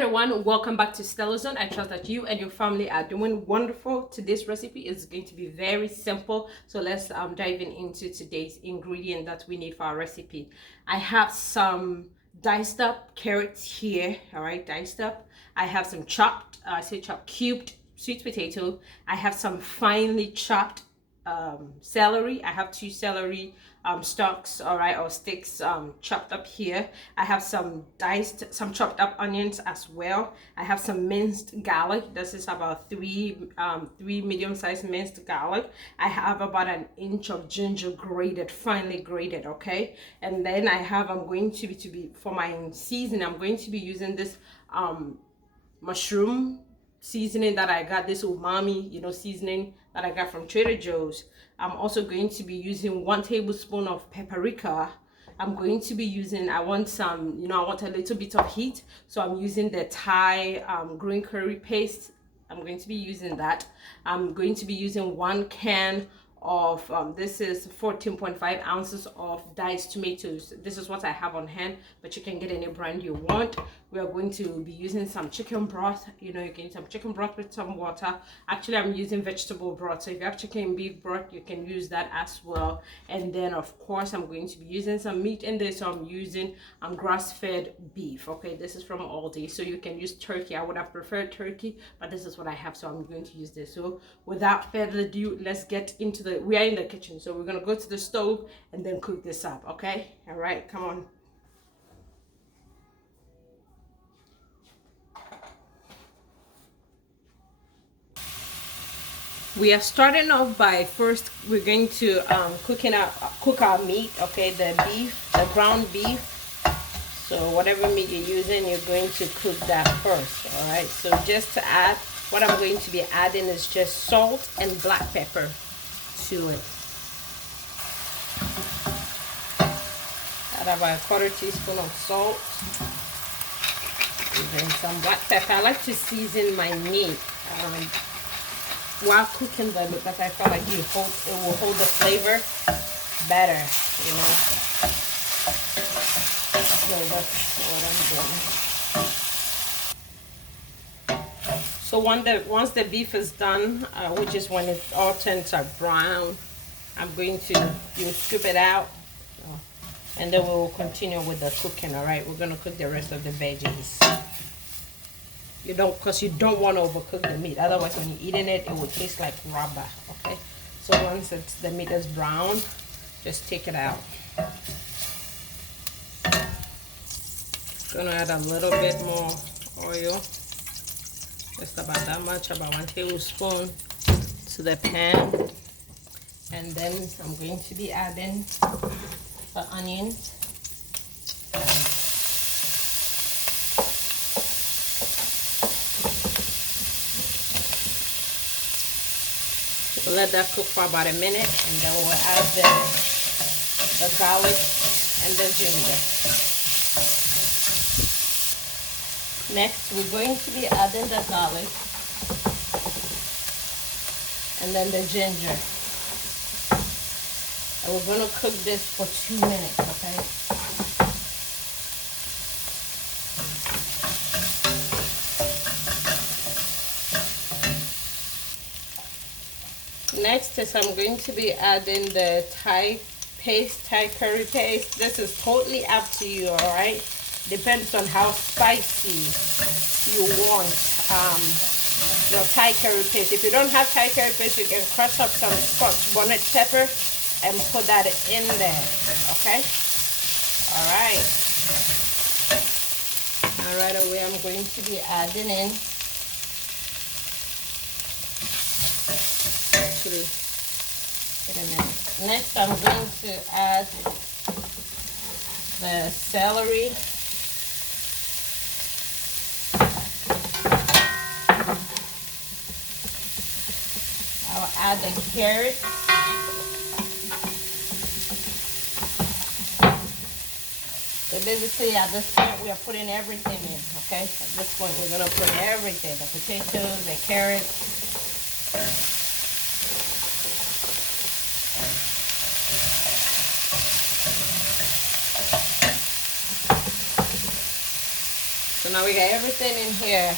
everyone, welcome back to StellaZone. I trust that you and your family are doing wonderful. Today's recipe is going to be very simple, so let's dive into today's ingredient that we need for our recipe. I have some diced up carrots here, all right, diced up. I have some chopped, cubed sweet potato. I have some finely chopped celery. I have 2 celery stalks, all right, or sticks chopped up here. I have some chopped up onions as well. I have some minced garlic. This is about three medium-sized minced garlic. I have about 1 inch of ginger grated, finely grated, okay. And then I have, I'm going to be for my seasoning, I'm going to be using this mushroom seasoning that I got, this umami, seasoning that I got from Trader Joe's. I'm also going to be using 1 tablespoon of paprika. I'm going to be using, I want some, I want a little bit of heat, so I'm using the Thai green curry paste. I'm going to be using that. I'm going to be using 1 can of this is 14.5 ounces of diced tomatoes. This is what I have on hand, but you can get any brand you want. We are going to be using some chicken broth. You can use some chicken broth with some water. Actually, I'm using vegetable broth, so if you have chicken and beef broth, you can use that as well. And then of course I'm going to be using some meat in this, so I'm using grass-fed beef. Okay, this is from Aldi, so you can use turkey. I would have preferred turkey, but this is what I have, so I'm going to use this. So without further ado, let's get into we are in the kitchen, so we're gonna go to the stove and then cook this up. Okay, all right, come on. We are starting off by first we're going to cook our meat. Okay, the ground beef. So whatever meat you're using, you're going to cook that first. All right, so just to add, what I'm going to be adding is just salt and black pepper to it. Add about 1/4 teaspoon of salt, and then some black pepper. I like to season my meat while cooking them because I feel like it will hold the flavor better, So that's what I'm doing. So once the beef is done, which is when it all turns brown, I'm going to scoop it out, and then we will continue with the cooking. All right, we're going to cook the rest of the veggies. Because you don't want to overcook the meat. Otherwise, when you're eating it, it will taste like rubber. Okay, so once the meat is brown, just take it out. Gonna add a little bit more oil. Just about that much, about 1 tablespoon to the pan. And then I'm going to be adding the onions. We'll let that cook for about a minute, and then we'll add the garlic and the ginger. Next, we're going to be adding the garlic and then the ginger. And we're going to cook this for 2 minutes, okay? Next is I'm going to be adding the Thai curry paste. This is totally up to you, all right? Depends on how spicy you want your Thai curry paste. If you don't have Thai curry paste, you can crush up some Scotch bonnet pepper and put that in there, okay? All right. Now right away, I'm going to be adding in Next, I'm going to add the celery. I'll add the carrot. So basically at this point we are putting everything in, okay? At this point we're gonna put everything, the potatoes, the carrots. So now we got everything in here.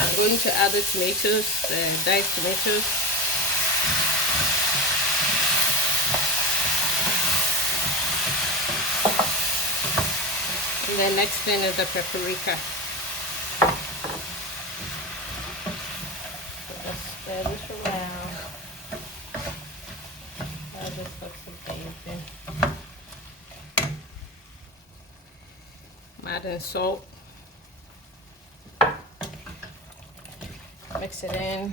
I'm going to add the tomatoes, the diced tomatoes. And the next thing is the paprika. So let's stir this around. I'll just put some things in. Add in salt. Mix it in.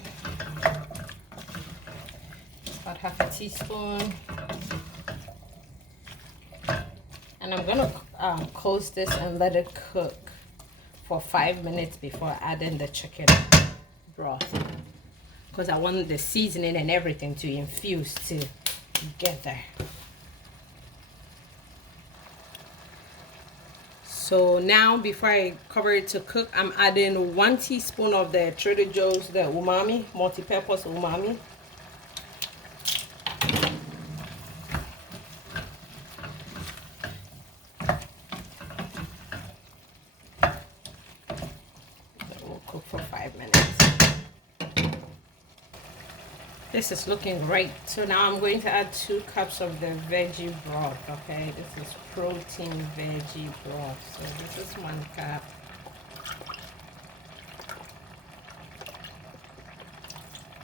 About half a teaspoon. And I'm gonna close this and let it cook for 5 minutes before adding the chicken broth, because I want the seasoning and everything to infuse together. So now, before I cover it to cook, I'm adding 1 teaspoon of the Trader Joe's, the umami, multi-purpose umami. That will cook for 5 minutes. This is looking great. So now I'm going to add 2 cups of the veggie broth. Okay, this is protein veggie broth. So this is 1 cup.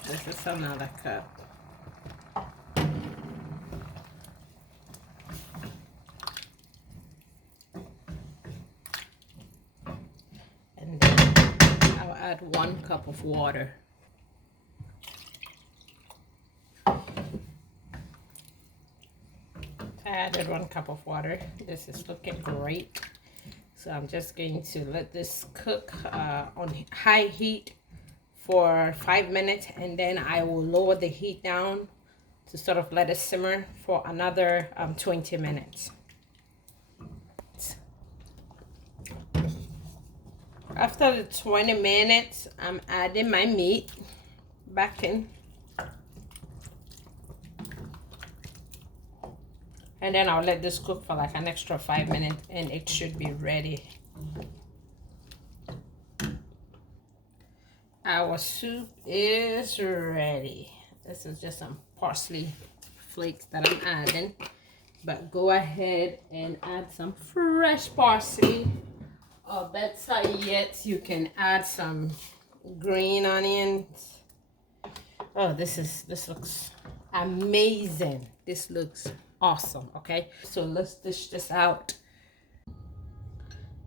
This is another cup. And then I'll add 1 cup of water. I added 1 cup of water. This is looking great. So I'm just going to let this cook on high heat for 5 minutes, and then I will lower the heat down to sort of let it simmer for another 20 minutes. After the 20 minutes, I'm adding my meat back in. And then I'll let this cook for like an extra 5 minutes and it should be ready. Our soup is ready. This is just some parsley flakes that I'm adding. But go ahead and add some fresh parsley. Or better yet, you can add some green onions. Oh, this looks amazing. This looks awesome. Okay, so let's dish this out.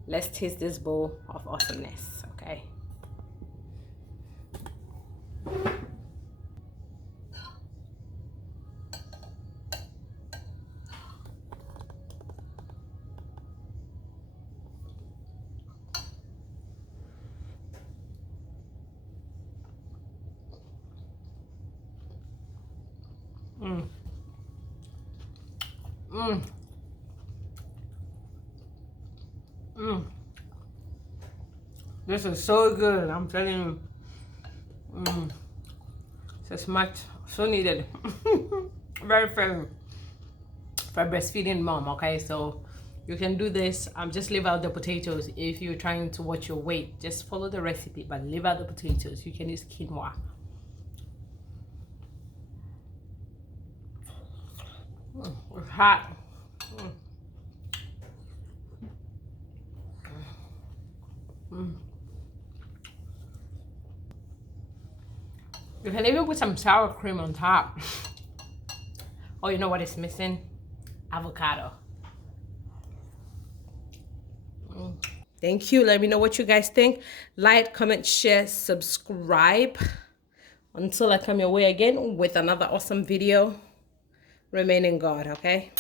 Let's taste this bowl of awesomeness. Okay. This is so good, I'm telling you. It's much, so needed. Very for breastfeeding mom, okay? So you can do this. Just leave out the potatoes if you're trying to watch your weight. Just follow the recipe, but leave out the potatoes. You can use quinoa. It's hot. You can even put some sour cream on top. Oh, you know what is missing? Avocado. Thank you. Let me know what you guys think. Like, comment, share, subscribe. Until I come your way again with another awesome video. Remain in God, okay?